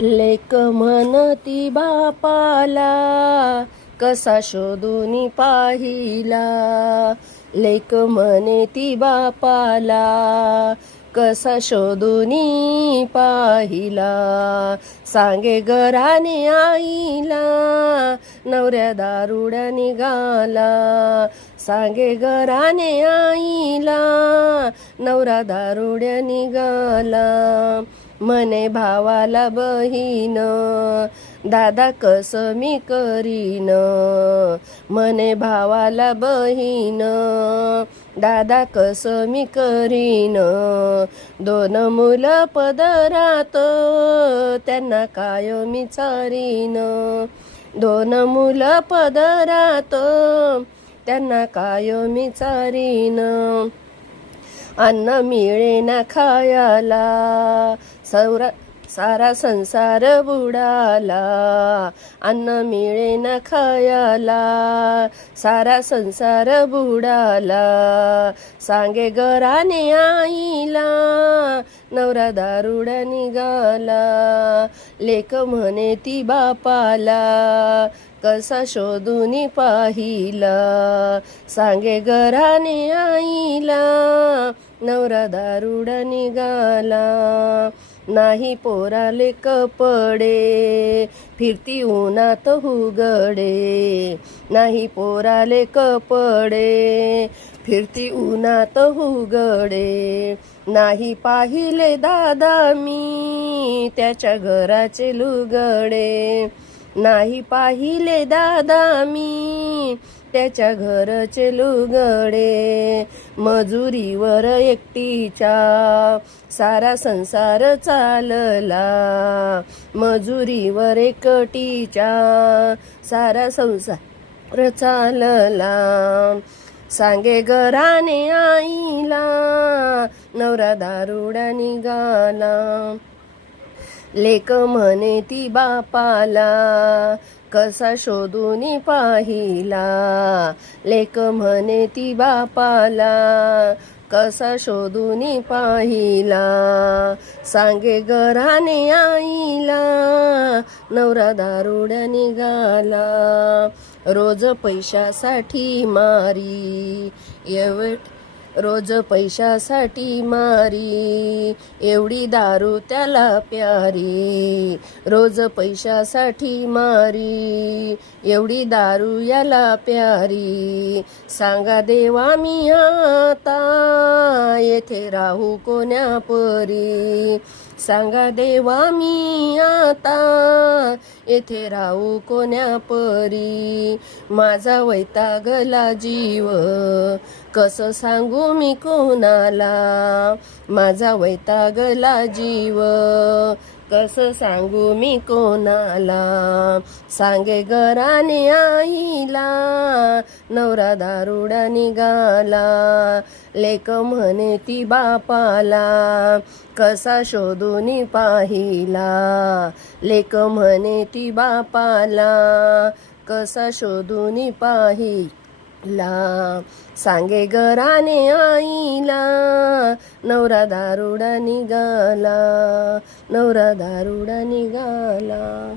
लेक म्हणती बापाला कसा शोधून पाहिला? लेक म्हणे ती बापाला कसा शोधून पाहिला? सांगे घराने आईला नवऱ्या दारुड्या निघाला. सांगे घराने आईला नवरा दारुड्या निघाला. मने भावाला बहीण. दादा कस मी करीन? मने भावाला बहीण. दादा कस मी करीन? दोन मुलं पदरात त्यांना काय मी चारीन? दोन मुलं पदरात त्यांना काय मी चारीन? अन्न मिळे ना खायाला. सौरा सारा संसार बुडाला. अन्न मिळे ना खायाला. सारा संसार बुडाला. सांगे घराने आईला. नवरा दारुडा निघाला. लेख म्हणे ती बापाला. कसा शोधून पाहिला. सांगे घराने आईला. नवरा दारुडा निघाला. नाही पोराले कपडे फिरती उन्हात हुगडे नाही पोराले कपडे फिरती उन्हात हुगडे नाही पाहिले दादा मी त्याच्या घराचे लुगडे. नाही पाहिले दादा मी त्याच्या घरचे लुगडे मजुरीवर एकटीच्या. सारा संसार चालला मजुरीवर एकटीच्या. सारा संसार चालला. सांगे घराने आईला नवरा दारुडा निघाला. लेक म्हणे ती बापाला कसा शोधून पाहिला? लेक म्हणे ती बापाला कसा शोधून पाहिला? सांगे घराने आईला नवरा दारुड्या निघाला रोज पैशासाठी मारी. एवढ रोज पैशासाठी मारी एवढी दारू त्याला प्यारी. रोज पैशासाठी मारी एवढी दारू याला प्यारी. सांगा देवा मी आता येथे राहू कोण्या परी? सांगा देवा मी आता. येथे राहू कोण्या परी? माझा वैतागला जीव. कसं सांगू मी कोणाला? माझा वैतागला जीव. कसं सांगू मी कोणाला? सांगे घराने आईला नवरा दारुडा निघाला. लेक म्हणे ती बापाला कसा शोधून पाहिला? लेक म्हणे ती बापाला कसा शोधून पाहिला ला. सांगे घराने आईला नवरा दारुडा निघाला नवरा दारुडा निघाला.